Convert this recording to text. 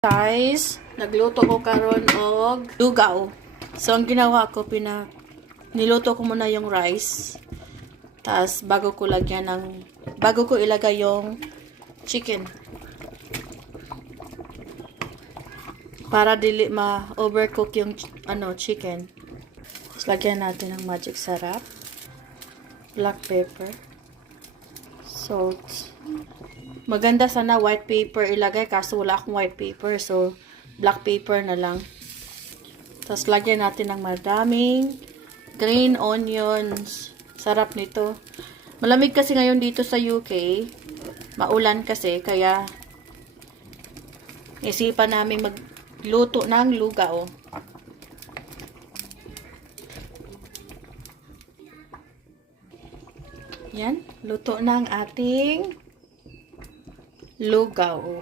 Guys, nagluto ko karon og lugaw. So ang ginawa ko niluto ko muna yung rice. Tapos bago ko ilagay yung chicken. Para dili ma-overcook yung chicken. Tapos lagyan natin ng magic sarap, black pepper, salt. Maganda sana white paper ilagay kaso wala akong white paper, so black paper na lang. Tapos lagyan natin ng madaming green onions. Sarap nito. Malamig kasi ngayon dito sa UK. Maulan kasi kaya isipan namin magluto ng lugaw. Yan, luto na ang ating lugaw.